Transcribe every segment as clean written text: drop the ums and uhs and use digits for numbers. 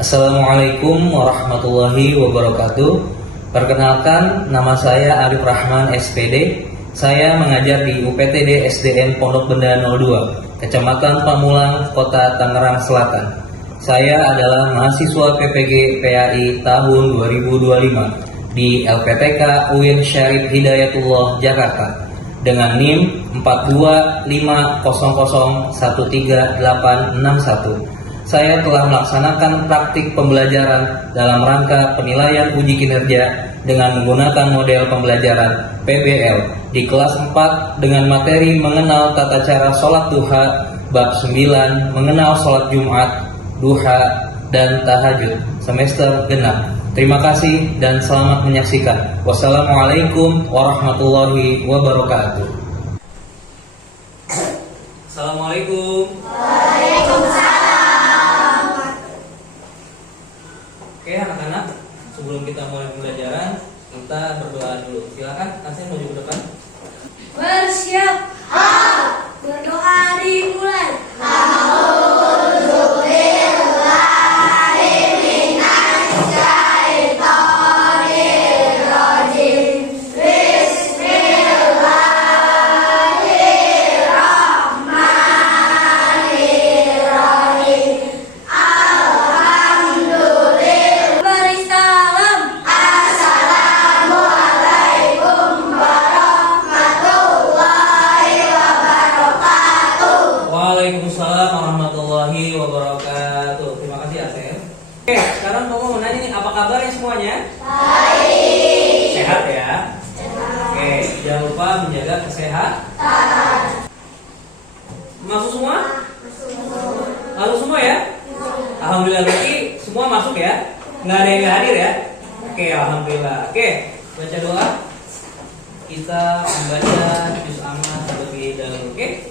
Assalamualaikum warahmatullahi wabarakatuh. Perkenalkan, nama saya Arif Rahman SPD. Saya mengajar di UPTD SDN Pondok Benda 02, Kecamatan Pamulang, Kota Tangerang Selatan. Saya adalah mahasiswa PPG PAI tahun 2025 di LPTK UIN Syarif Hidayatullah Jakarta dengan NIM 425001381. Saya telah melaksanakan praktik pembelajaran dalam rangka penilaian uji kinerja dengan menggunakan model pembelajaran PBL di kelas 4 dengan materi mengenal tata cara sholat duha, bab 9 mengenal sholat Jumat, duha, dan tahajud semester genap. Terima kasih dan selamat menyaksikan. Wassalamualaikum warahmatullahi wabarakatuh. Assalamualaikum. Oke anak-anak, sebelum kita mulai pembelajaran, kita berdoa dulu. Silakan, Asen maju ke depan. Bersiap. Berdoa dimulai. Waalaikumsalam warahmatullahi wabarakatuh. Terima kasih Asen. Oke, sekarang kamu mau nanya nih, apa kabarnya semuanya? Baik. Sehat ya? Oke, jangan lupa menjaga kesehatan. Masuk semua? Masuk semua ya? Alhamdulillah, berarti semua masuk ya? Nggak ada yang nggak hadir ya? Oke, alhamdulillah. Oke, baca doa. Kita membaca juz amma terlebih dahulu. Oke?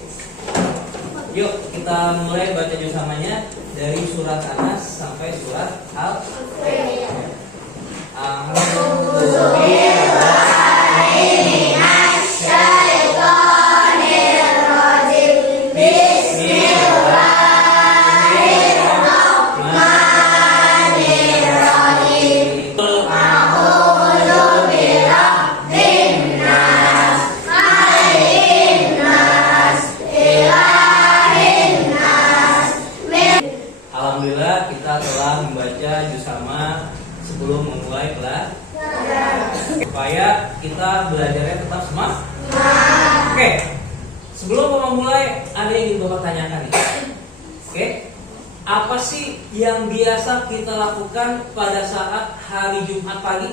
Yuk kita mulai baca juz ammanya dari surat An-Nas sampai surat Al-Fatihah. Alhamdulillah kita telah membaca juz amma sebelum memulai pelajaran supaya kita belajarnya tetap semangat. Oke, sebelum memulai ada yang ingin Bapak tanyakan nih. Oke, apa sih yang biasa kita lakukan pada saat hari Jumat pagi?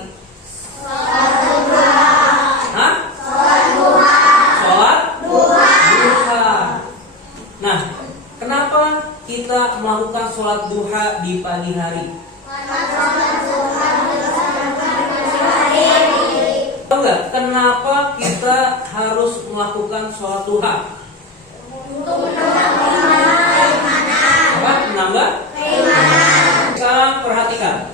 Hah? Sholat duha. Nah, kenapa kita melakukan sholat duha di pagi hari? Tahu nggak kenapa kita harus melakukan sholat duha? Apa? Menambah keimanan. Sekarang perhatikan.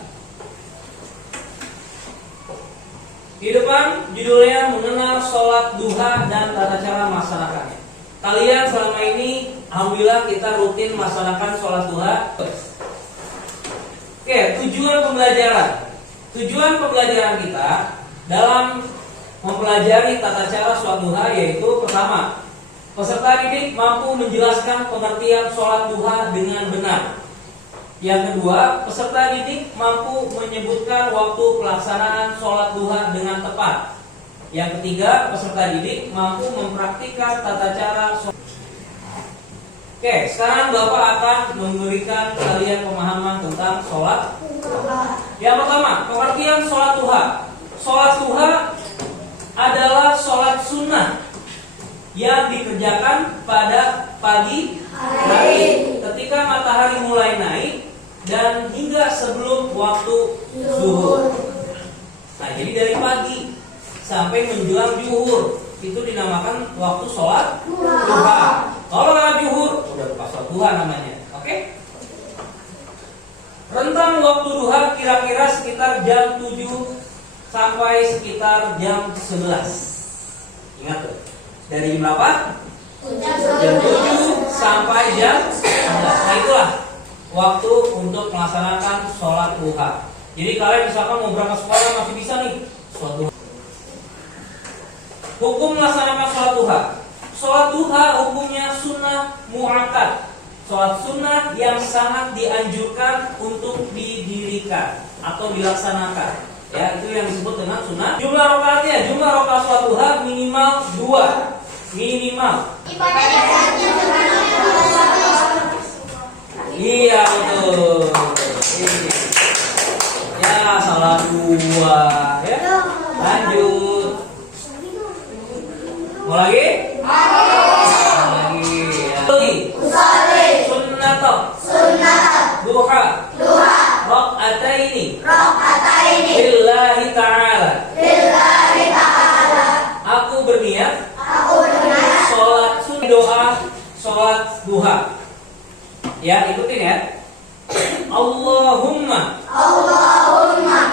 Di depan judulnya mengenal sholat duha dan tata cara melaksanakannya. Kalian selama ini alhamdulillah kita rutin melaksanakan sholat duha. Oke, tujuan pembelajaran kita dalam mempelajari tata cara sholat duha yaitu pertama, peserta didik mampu menjelaskan pengertian sholat duha dengan benar. Yang kedua, peserta didik mampu menyebutkan waktu pelaksanaan sholat duha dengan tepat. Yang ketiga, peserta didik mampu mempraktikkan tata cara sholat. Oke, sekarang Bapak akan memberikan kalian pemahaman tentang sholat duha. Yang pertama, pengertian sholat duha. Sholat duha adalah sholat sunnah yang dikerjakan pada pagi hari ketika matahari mulai naik dan hingga sebelum waktu zuhur. Nah, jadi dari pagi sampai menjelang zuhur itu dinamakan waktu sholat duha. Kalau nggak zuhur, udah lupa sholat duha namanya. Oke? Rentang waktu duha kira-kira sekitar jam 7 sampai sekitar jam 11. Ingat tuh. Dari jam berapa? Jam 7 sampai jam 11. Nah itulah waktu untuk melaksanakan sholat duha. Jadi kalian misalkan mau berangkat sekolah masih bisa nih sholat duha. Hukum melaksanakan sholat duha. Sholat duha hukumnya sunnah mu'akkad. Sholat sunnah yang sangat dianjurkan untuk didirikan atau dilaksanakan. Ya, itu yang disebut dengan sunnah. Jumlah rakaatnya, jumlah rakaat sholat duha minimal 2. Minimal. Iya betul. Ya, salah 2 ya. Lanjut. Mau lagi? Lagi. Sunnah. Duha. Rakaataini. Lillahi ta'ala. Aku berniat. Sholat sunnah, doa sholat duha. Ya, ikutin ya. Allahumma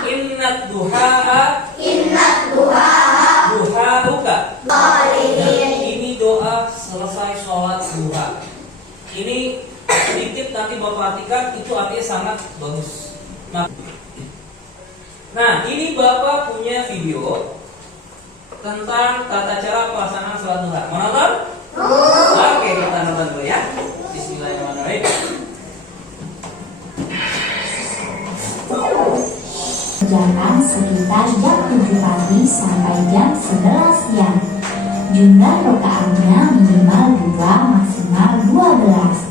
innat duha'a duha'uka. Nah, ini doa selesai sholat duha. Ini sedikit nanti Bapak perhatikan, itu artinya sangat bagus. Nah, ini Bapak punya video tentang tata cara pelaksanaan sholat duha. Mau nonton? Oke, kita nonton dulu ya. Bismillahirrahmanirrahim. Kerjakan sekitar jam 7 pagi sampai jam 11 siang. Jumlah rakaatnya minimal 2, maksimal 12.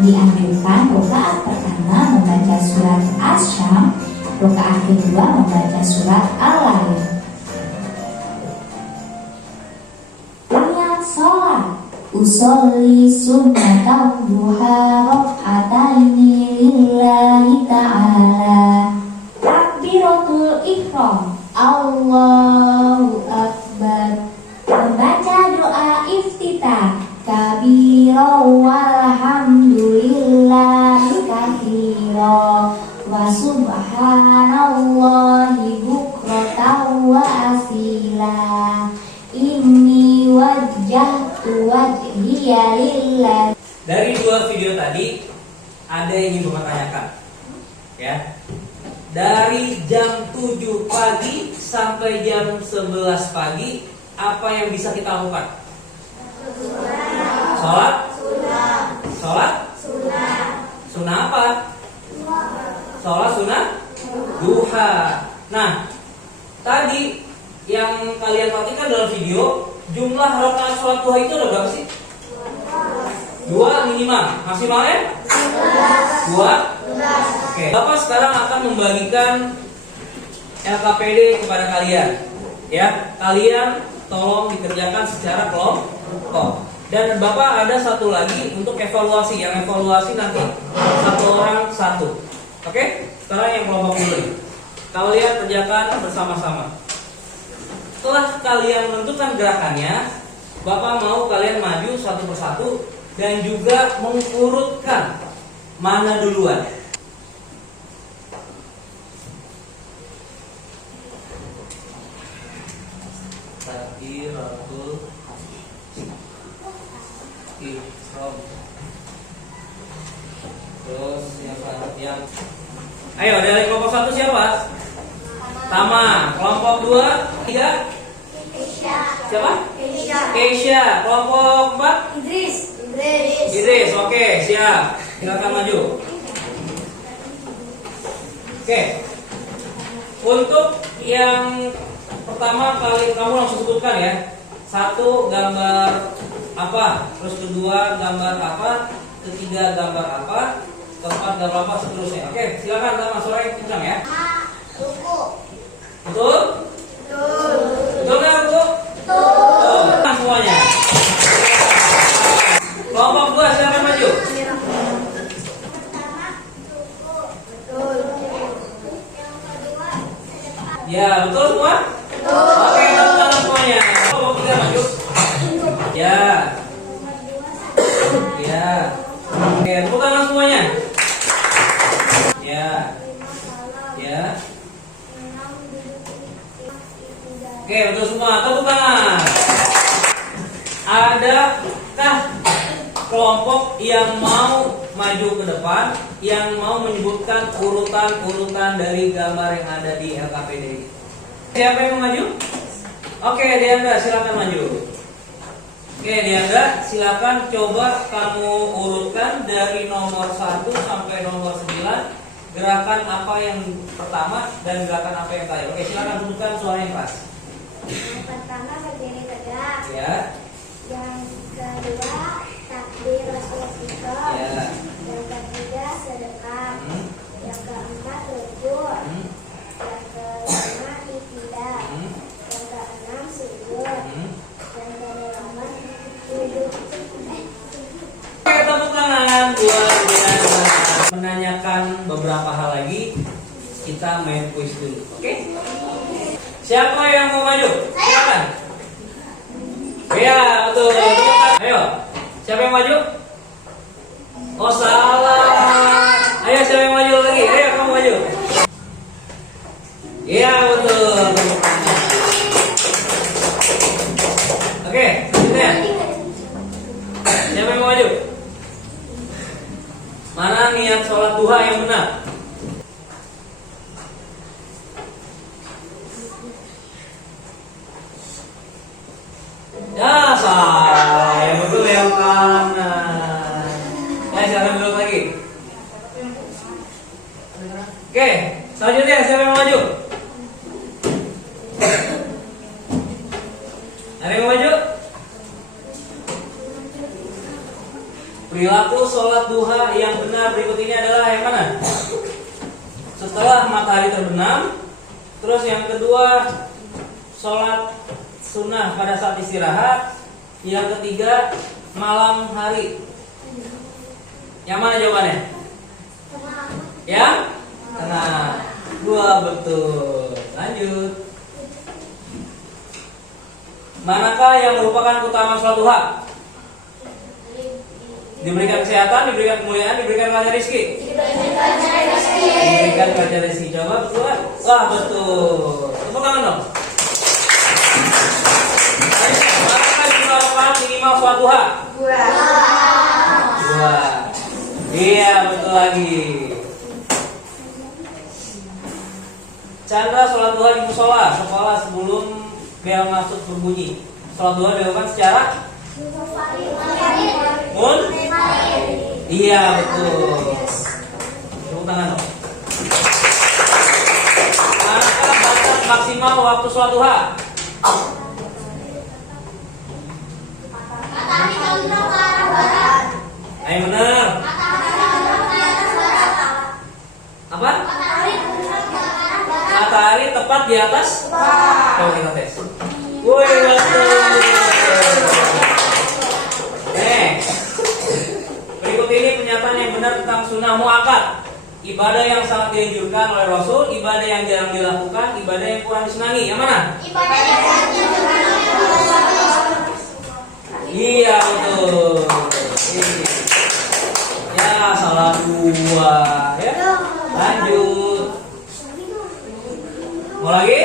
Dianjurkan rakaat pertama membaca surat Asy-Syams, rakaat kedua membaca surat Al-Lail. Niat sholat. Usolli sunnatal duha raka'ataini lillahi ta'ala. Takbiratul ihram. Allahu akbar. Membaca doa iftitah. Kabira walhamdulillahi katsira wa subhanallahi bukratan wa asila. Inni wajjahtu wajhiya lillahi. Dari 2 video tadi ada yang ingin Bapak tanyakan. Ya. Dari jam 7 pagi sampai jam 11 pagi apa yang bisa kita lakukan? Sholat? Sholat? Sunnah apa? Sholat sunnah? Duha. Nah, tadi yang kalian perhatikan dalam video, jumlah rakaat sholat duha itu ada berapa sih? 2 minimal. Maksimalnya? 2? Oke. Bapak sekarang akan membagikan LKPD kepada kalian. Ya, kalian tolong dikerjakan secara kelompok. Dan Bapak ada satu lagi untuk evaluasi. Yang evaluasi nanti satu orang satu. Oke? Sekarang yang kelompok dulu. Kalian kerjakan bersama-sama. Setelah kalian menentukan gerakannya, Bapak mau kalian maju satu persatu dan juga mengurutkan mana duluan. Takbiratul ihram. Terus yang ayo dari kelompok 1 siapa? Tama. Kelompok 2, 3 siapa? Keisha. Kelompok 4 Idris. Oke, siap. Silakan maju. Oke. Untuk yang pertama kali kamu langsung sebutkan ya. 1 gambar apa, terus kedua gambar apa, ketiga gambar apa, keempat gambar apa, seterusnya. Oke, silakan Tama, suaranya kencang ya. Betul? Betul nggak Bu? Betul. Nah, semuanya. Kelompok 2 siapa yang maju? Ya, betul semua? Oke, tepuk tangan semuanya. Kelompok 3 maju. Ya. Ya. Oke, tepuk tangan semuanya. Ya. Ya. Oke, betul semua. Tepuk tangan. Adakah kelompok yang mau maju ke depan, yang mau menyebutkan urutan-urutan dari gambar yang ada di LKPD. Siapa yang mau maju? Oke, Diandra silakan maju. Oke, Diandra silakan coba kamu urutkan dari nomor 1 sampai nomor 9. Gerakan apa yang pertama dan gerakan apa yang terakhir? Oke, silakan sebutkan suara yang keras. Yang pertama berdiri tegak. Ya. Yang kedua takbir Rasulullah. Ya. Yang ketiga sedekah. Hmm. Yang keempat rukuk. Hmm. Yang kelima iktidal. Hmm. Yang keenam sujud. Hmm. Yang kedelapan duduk. Oke, tepuk tangan buat Diandra. Menanyakan beberapa hal lagi, kita main kuis dulu, oke? Siapa yang mau maju? Silakan. Ya, betul. Ayo, siapa yang maju? Oh, salah. Ayo, siapa yang maju lagi? Ayo, kamu maju. Iya, betul. Oke, selanjutnya. Siapa yang mau maju? Mana niat sholat duha yang benar? Ya salah, yang betul yang kanan. Silakan dulu lagi. Oke, selanjutnya siapa yang mau maju? Ada yang mau maju? Perilaku sholat duha yang benar berikut ini adalah yang mana? Setelah matahari terbenam. Terus yang kedua, sholat sunnah pada saat istirahat. Yang ketiga, malam hari. Yang mana jawabannya? Yang tengah. Dua betul. Lanjut. Manakah yang merupakan utama sholat duha? Diberikan kesehatan, diberikan kemuliaan, diberikan raja rizki. Diberikan raja rizki. Coba betul. Wah betul. Tepuk tangan dong. Manakah jumlah rakaat minimal sholat duha? Dua. Iya betul lagi. Chandra sholat duha di musola sekolah sebelum bel masuk berbunyi. Sholat duha dilakukan secara Iya betul. Tepuk tangan dong. Manakah batas maksimal waktu sholat duha? Matahari condong ke arah barat. Ayo benar. Apa? Matahari tepat di atas. Coba kita tes. Woi betul. Berikut ini pernyataan yang benar tentang sunnah muakkad. Ibadah yang sangat dianjurkan oleh Rasul, ibadah yang jarang dilakukan, ibadah yang kurang disenangi. Yang mana? Ibadah yang sangat dianjurkan oleh Rasul. Iya betul. Ya salah dua. Ya. Lanjut. Mau lagi?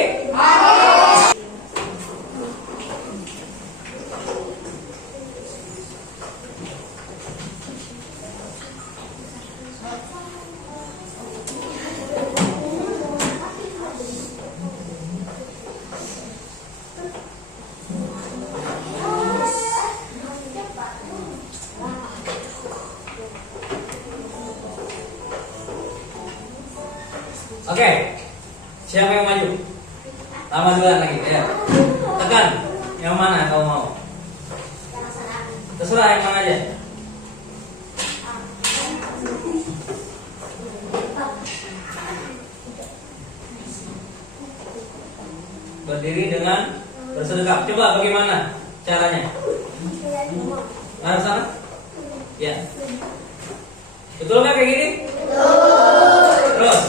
Oke, siapa yang maju? Lama duluan lagi, ya. Tekan, yang mana kau mau? Terserah yang mana aja. Berdiri dengan bersedekap. Coba bagaimana caranya? Mana sana? Ya. Betul nggak kayak gini? Terus.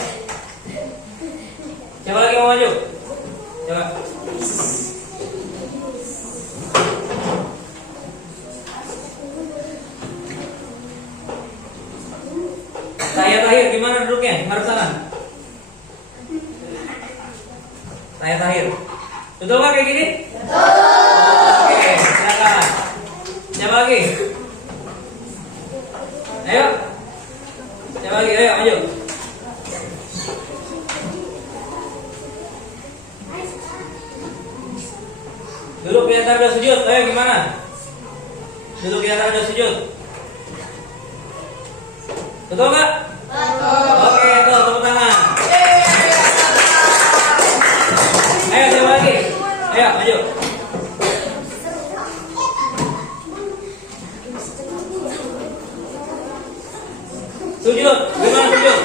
Siapa lagi mau maju? Coba. Tahir, gimana duduknya? Harus sana. Tahir. Betul nggak kayak gini? Betul. Oke, silakan. Siapa lagi? Ayo. Siapa lagi? Ayo, maju. Duduk di antara dua sujud. Ayo gimana? Duduk di antara dua sujud. Betul nggak? Oke, itu tepuk tangan. Ayo, siapa lagi? Ayo, maju. Sujud, gimana sujud?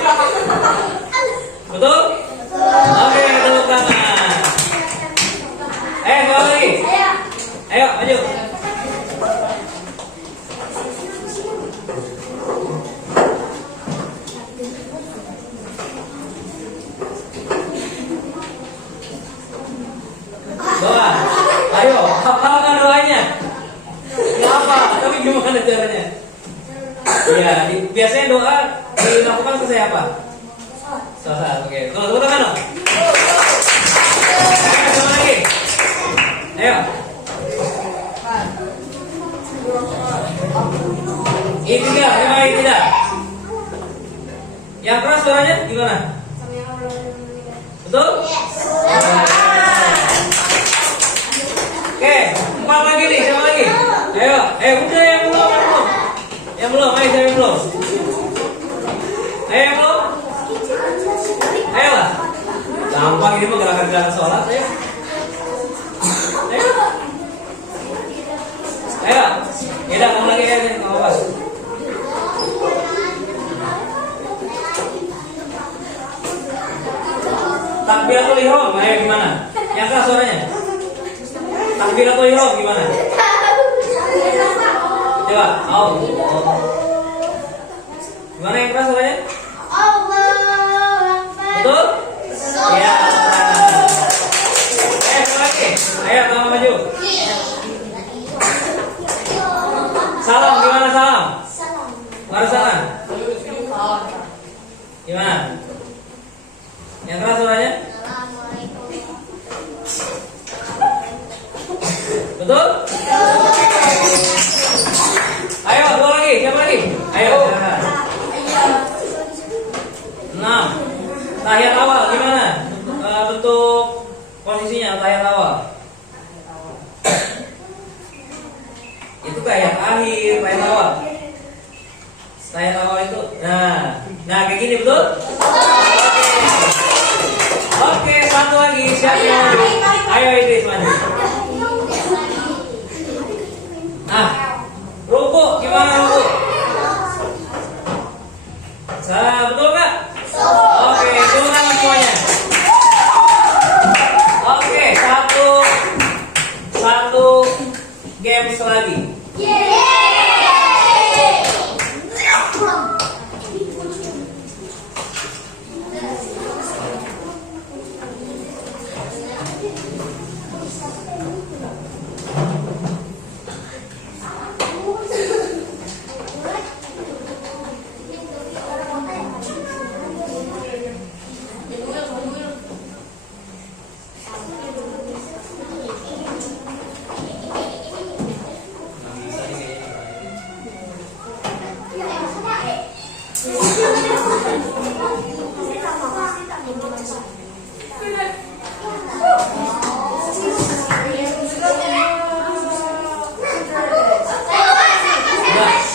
Betul? Oke, tepuk tangan. Ayo, siapa lagi? Ayo, maju. Doa. Ayo, hafalkan doanya. Kenapa? Tapi gimana caranya? Iya, biasanya doa dilakukan ke saya apa? Salah. Oke. Tepuk tangan dong. Ayo, sama lagi. Ayo. Tidak, gimana tidak? Yang keras suaranya gimana? Betul? Oke, 4 lagi nih, siapa lagi? Ayo, udah yang belum. Yang belum, ayo siapa yang belum? Ayo yang belum? Ayo lah. Gampang ini mah gerakan-gerakan sholat, ayo. Ayo. Yaudah, kamu lagi ya, kamu apa? Takbiratul ihram, ayo gimana? Yang keras suaranya? Takbiratul ihram gimana? Coba, gimana yang keras suaranya? Betul? Ya. Ayo lagi. Ayo kamu maju. Salam gimana salam? Baru salam. Gimana? Yang keras suaranya? Betul? Ayo, dua lagi, siapa lagi? Ayo, silakan. 6. Tahiyat awal gimana? Bentuk posisinya tahiyat awal. Itu tahiyat akhir, tahiyat awal. Tahiyat awal itu. Nah kayak gini betul? Oke, satu lagi. Siapa yang mau? Ayo Idris maju. Ruku gimana ruku? Betul nggak? Oke, turun tangan semuanya. Oke, satu games lagi.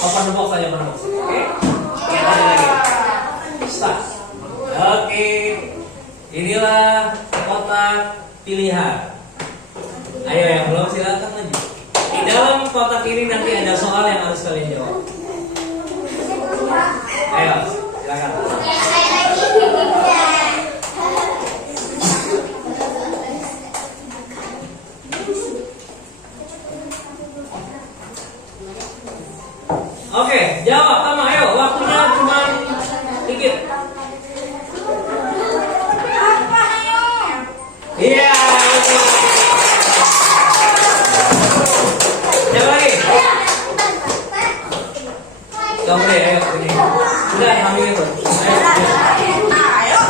Open the box aja, open the box. Oke. Kita lagi. Start. Oke. Inilah kotak pilihan. Ayo yang belum silakan maju. Di dalam kotak ini nanti ada soal yang harus kalian jawab. Ayo, silakan. Oke, jawab sama ayo, waktunya cuma dikit. Iya. Siapa lagi? Kamu deh, ayo ini. Udah, ambil itu. Ayo.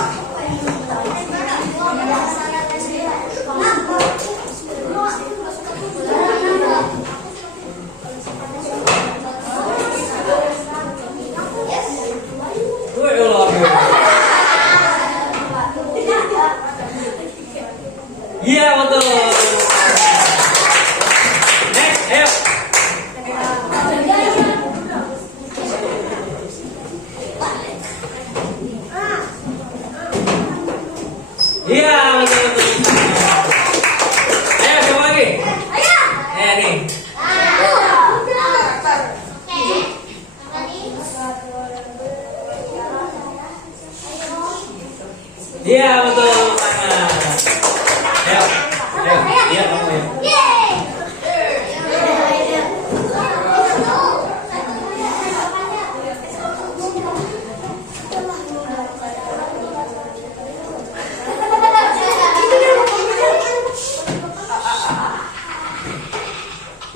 Iya, betul. Next, ayo. Iya, betul betul. Ayo coba lagi. Nih. Iya, betul. Tangan. Ayo. Ayo. Iya, kamu ya.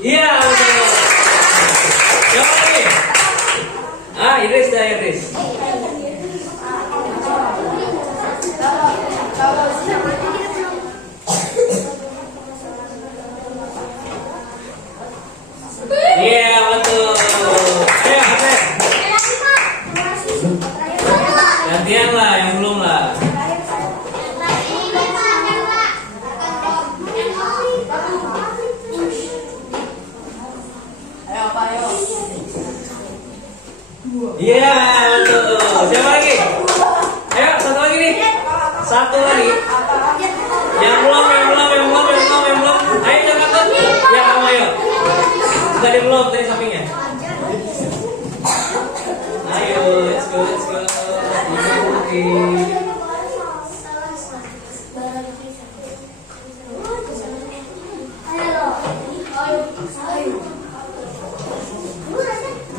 Iya, betul. Coba lagi. Idris dah, Idris. Iya, betul. Ayo, Hafiz. Gantian lah, yang belum lah. Iya, betul. Siapa lagi? Ayo, satu lagi nih. Satu lagi. Yang belum. Ayo, jangan takut. Ya, kamu ayo. Tadi belum, tadi sampingnya. Ayo, let's go. Oke.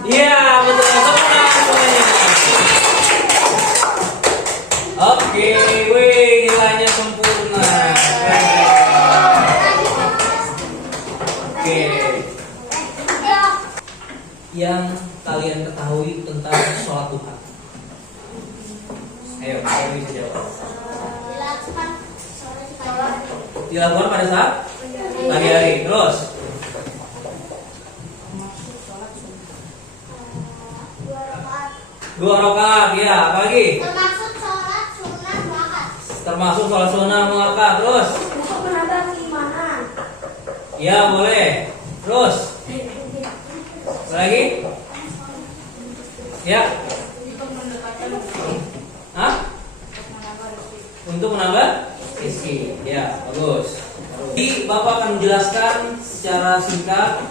Iya, betul. Semuanya. Oke, wih, nilainya sempurna. Oke. Yang kalian ketahui tentang sholat duha? Ayo, kalian bisa jawab. Dilakukan pada saat pagi hari. Terus? Dua rakaat, ya. Apa lagi? Termasuk sholat sunnah muakkad. Terus? Untuk menambah keimanan. Ya, boleh. Terus? Apa lagi? Ya. Hah? Untuk menambah rezeki. Ya, bagus. Jadi Bapak akan menjelaskan secara singkat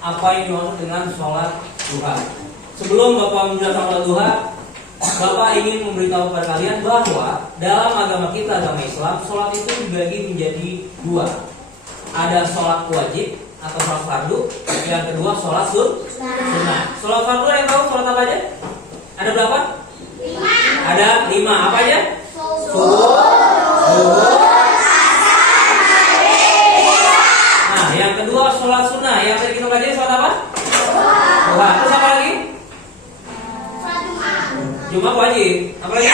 apa yang dimaksud dengan sholat duha. Sebelum Bapak menjelaskan sholat duha, Bapak ingin memberitahu kepada kalian bahwa dalam agama kita, agama Islam, sholat itu dibagi menjadi dua. Ada sholat wajib atau sholat fardu, yang kedua sholat sunnah. Sholat fardu yang tahu sholat apa aja? Ada berapa? 5. Ada 5. Apa aja? Subuh, nah, yang kedua sholat sunnah. Yang tadi kita pelajari sholat apa? Duha. Terus apa lagi? Jumat wajib. Apa lagi?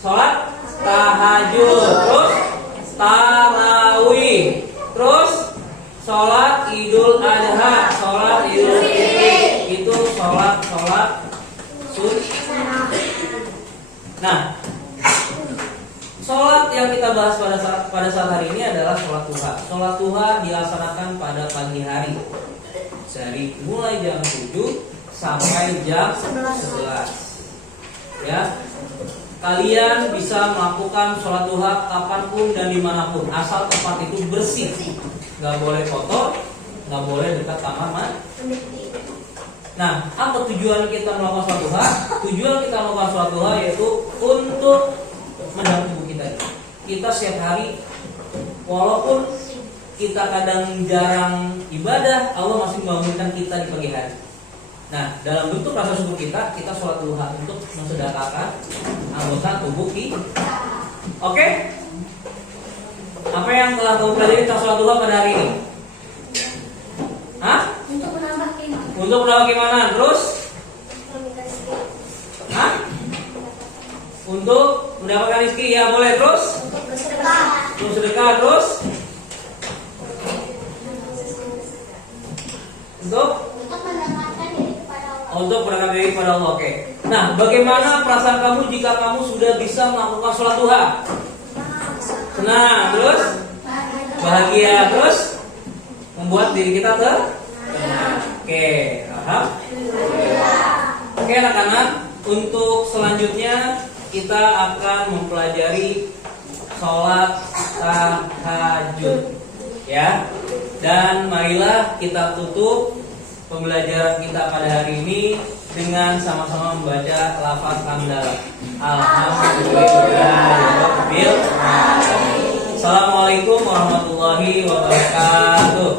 Sholat tahajud. Terus tarawih. Terus sholat idul adha. Sholat idul fitri. Itu sholat sunnah. Nah, sholat yang kita bahas pada saat hari ini adalah sholat duha. Sholat duha dilaksanakan pada pagi hari, dari mulai jam 7 sampai jam 11. Ya, kalian bisa melakukan sholat duha kapanpun dan dimanapun, asal tempat itu bersih. Gak boleh kotor, gak boleh dekat kamar mandi. Nah, apa tujuan kita melakukan sholat duha? Tujuan kita melakukan sholat duha yaitu untuk mendalam tubuh kita. Kita setiap hari, walaupun kita kadang jarang ibadah, Allah masih membangunkan kita di pagi hari. Nah, dalam bentuk rasa syukur kita sholat duha untuk mensedekahkan anggota tubuh kita. Oke? Apa yang telah kamu pelajari tentang sholat duha pada hari ini? Hah? Untuk menambah keimanan. Untuk menambah keimanan. Terus? Hah? Untuk mendapatkan rezeki, ya boleh. Terus? Untuk bersedekah. Untuk sedekah. Terus? Untuk mendekatkan diri kepada Allah. Oke. Nah, bagaimana perasaan kamu jika kamu sudah bisa melakukan sholat duha? senang, terus bahagia, terus membuat diri kita tenang. Oke, paham? Oke anak-anak, untuk selanjutnya kita akan mempelajari sholat tahajud, ya. Dan marilah kita tutup pembelajaran kita pada hari ini dengan sama-sama membaca lafaz hamdalah. Alhamdulillahirabbil alamin. Assalamualaikum warahmatullahi wabarakatuh.